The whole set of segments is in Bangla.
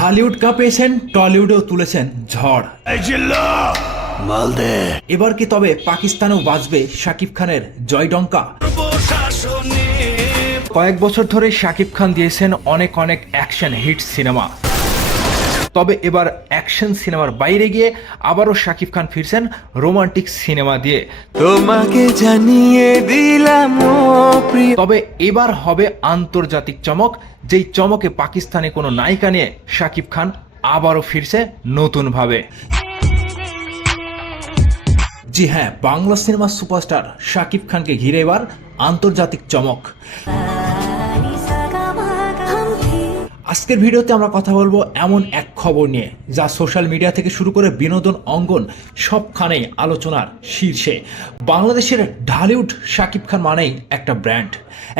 ঢালিউড কাপ পেয়েছেন, টলিউডেও তুলেছেন ঝড়। এবার কি তবে পাকিস্তানেও বাজবে শাকিব খানের জয়ডঙ্কা? কয়েক বছর ধরে শাকিব খান দিয়েছেন অনেক অ্যাকশন হিট সিনেমা, তবে এবার অ্যাকশন সিনেমার বাইরে গিয়ে আবারও শাকিব খান ফিরছেন রোমান্টিক সিনেমা দিয়ে। তোমাকে জানিয়ে দিলাম তবে এবার হবে আন্তর্জাতিক চমক, যেই চমকে পাকিস্তানে কোনো নায়িকা নিয়ে শাকিব খান আবারও ফিরছে নতুন ভাবে। জি হ্যাঁ, বাংলা সিনেমার সুপারস্টার শাকিব খানকে ঘিরে এবার আন্তর্জাতিক চমক। আজকের ভিডিওতে আমরা কথা বলবো এমন এক খবর নিয়ে যা সোশ্যাল মিডিয়া থেকে শুরু করে বিনোদন অঙ্গন সবখানেই আলোচনার শীর্ষে। বাংলাদেশের ঢালিউড শাকিব খান মানেই একটা ব্র্যান্ড।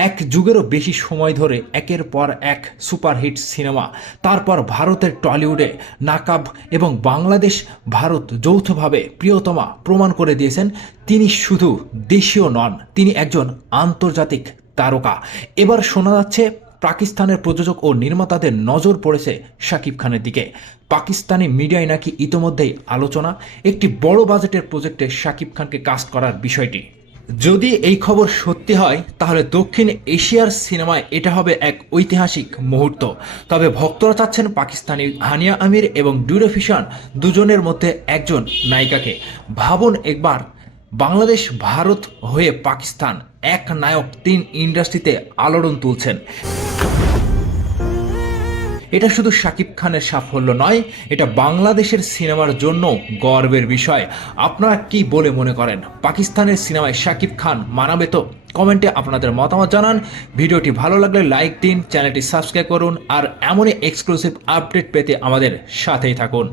এক যুগেরও বেশি সময় ধরে একের পর এক সুপারহিট সিনেমা, তারপর ভারতের টলিউডে নাকাব এবং বাংলাদেশ ভারত যৌথভাবে প্রিয়তমা প্রমাণ করে দিয়েছেন তিনি শুধু দেশীয় নন, তিনি একজন আন্তর্জাতিক তারকা। এবার শোনা যাচ্ছে পাকিস্তানের প্রযোজক ও নির্মাতাদের নজর পড়েছে শাকিব খানের দিকে। পাকিস্তানি মিডিয়ায় নাকি ইতোমধ্যেই আলোচনা একটি বড় বাজেটের প্রজেক্টে শাকিব খানকে কাস্ট করার বিষয়টি। যদি এই খবর সত্যি হয় তাহলে দক্ষিণ এশিয়ার সিনেমায় এটা হবে এক ঐতিহাসিক মুহূর্ত। তবে ভক্তরা চাচ্ছেন পাকিস্তানি হানিয়া আমির এবং ডিউরেফিশন দুজনের মধ্যে একজন নায়িকাকে। ভাবুন একবার, বাংলাদেশ ভারত হয়ে পাকিস্তান, এক নায়ক তিন ইন্ডাস্ট্রিতে আলোড়ন তুলছেন। এটা শুধু শাকিব খানের সাফল্য নয়, এটা বাংলাদেশের সিনেমার জন্য গর্বের বিষয়। আপনারা কি বলে মনে করেন, পাকিস্তানের সিনেমায় শাকিব খান মানাবে তো? কমেন্টে আপনাদের মতামত জানান। ভিডিওটি ভালো লাগলে লাইক দিন, চ্যানেলটি সাবস্ক্রাইব করুন, আর এমনই এক্সক্লুসিভ আপডেট পেতে আমাদের সাথেই থাকুন।